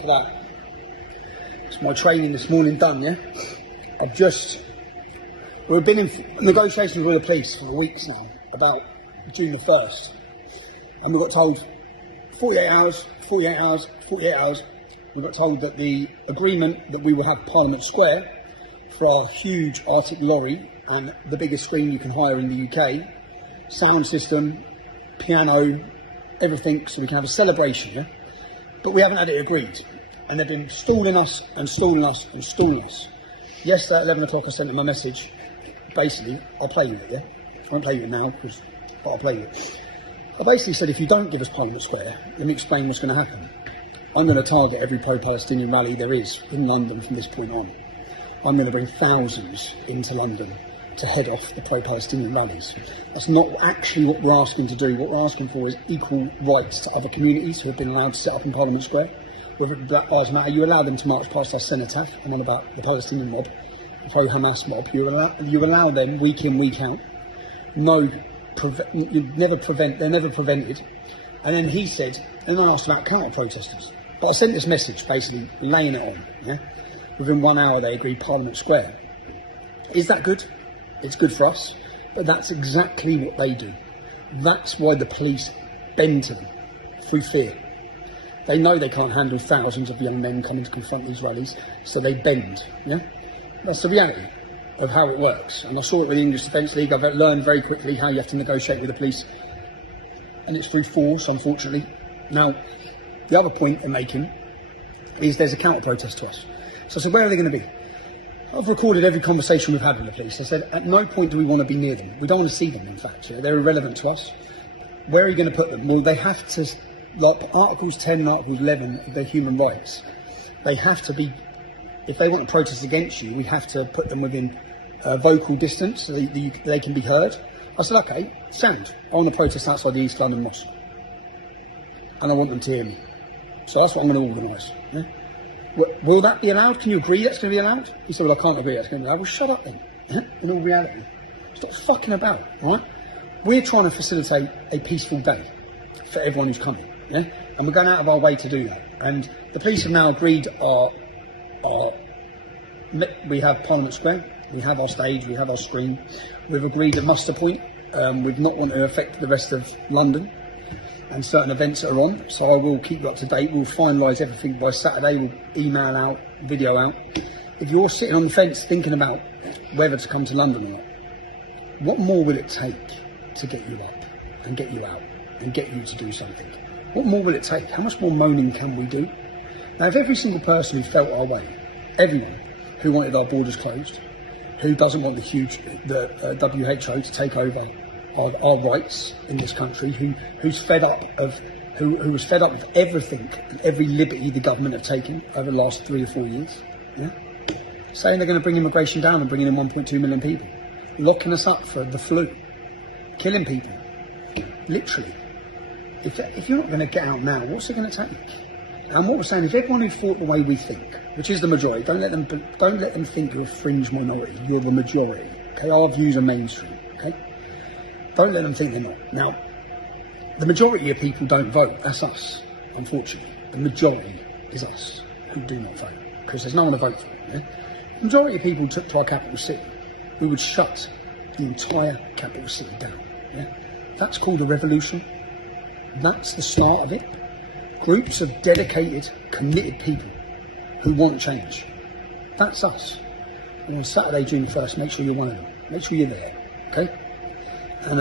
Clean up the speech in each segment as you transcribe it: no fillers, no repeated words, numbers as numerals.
for that. It's my training this morning done, yeah? We've been in negotiations with the police for weeks now about June the 1st. And we got told 48 hours. We got told that the agreement that we will have Parliament Square for our huge Arctic lorry and the biggest screen you can hire in the UK, sound system, piano, everything, so we can have a celebration, yeah? But we haven't had it agreed. And they've been stalling us. Yesterday at 11 o'clock I sent them a message. Basically, I'll play you it, yeah? I won't play you it now, but I'll play you it. I basically said, if you don't give us Parliament Square, let me explain what's going to happen. I'm going to target every pro-Palestinian rally there is in London from this point on. I'm going to bring thousands into London to head off the pro-Palestinian rallies. That's not actually what we're asking to do. What we're asking for is equal rights to other communities who have been allowed to set up in Parliament Square. Whether Black Lives Matter, you allow them to march past our cenotaph, and then about the Palestinian mob, the pro-Hamas mob, you allow them week in, week out. They're never prevented. And then he said, and I asked about counter-protesters. But I sent this message basically laying it on, yeah? Within 1 hour they agreed Parliament Square. Is that good? It's good for us, but that's exactly what they do. That's why the police bend to them, through fear. They know they can't handle thousands of young men coming to confront these rallies, so they bend, yeah? That's the reality of how it works. And I saw it with the English Defence League. I've learned very quickly how you have to negotiate with the police, and it's through force, unfortunately. Now, the other point they're making is there's a counter-protest to us. So I said, where are they going to be? I've recorded every conversation we've had with the police. I said, at no point do we want to be near them. We don't want to see them, in fact. Yeah? They're irrelevant to us. Where are you going to put them? Well, they have to, like Articles 10 and Articles 11 of their human rights, they have to be, if they want to protest against you, we have to put them within vocal distance so they can be heard. I said, okay, sound. I want to protest outside the East London Mosque. And I want them to hear me. So that's what I'm going to organise. Yeah? Will that be allowed? Can you agree that's going to be allowed? He said, well, I can't agree that's going to be allowed. Well, shut up then, yeah? In all reality. Stop fucking about, right? We're trying to facilitate a peaceful day for everyone who's coming, yeah? And we're going out of our way to do that. And the police have now agreed we have Parliament Square, we have our stage, we have our screen. We've agreed at muster point. We've not want to affect the rest of London and certain events that are on, so I will keep you up to date. We'll finalise everything by Saturday. We'll email out, video out. If you're sitting on the fence thinking about whether to come to London or not, what more will it take to get you up and get you out and get you to do something? What more will it take? How much more moaning can we do? Now, if every single person who felt our way, everyone who wanted our borders closed, who doesn't want the WHO to take over our rights in this country, who's fed up of, who was fed up with everything and every liberty the government have taken over the last 3 or 4 years, yeah? Saying they're going to bring immigration down and bringing in 1.2 million people, locking us up for the flu, killing people, literally. If you're not going to get out now, what's it going to take? And what we're saying is, everyone who thought the way we think, which is the majority, don't let them think you're a fringe minority. You're the majority. Okay, our views are mainstream. Okay, don't let them think they're not. Now, the majority of people don't vote. That's us, unfortunately. The majority is us who do not vote, because there's no one to vote for. Yeah? The majority of people took to our capital city. We would shut the entire capital city down. Yeah? That's called a revolution. That's the start of it. Groups of dedicated, committed people who want change. That's us. And on Saturday, June 1st, make sure you're one of them. Make sure you're there, okay? And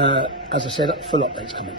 as I said, full updates coming.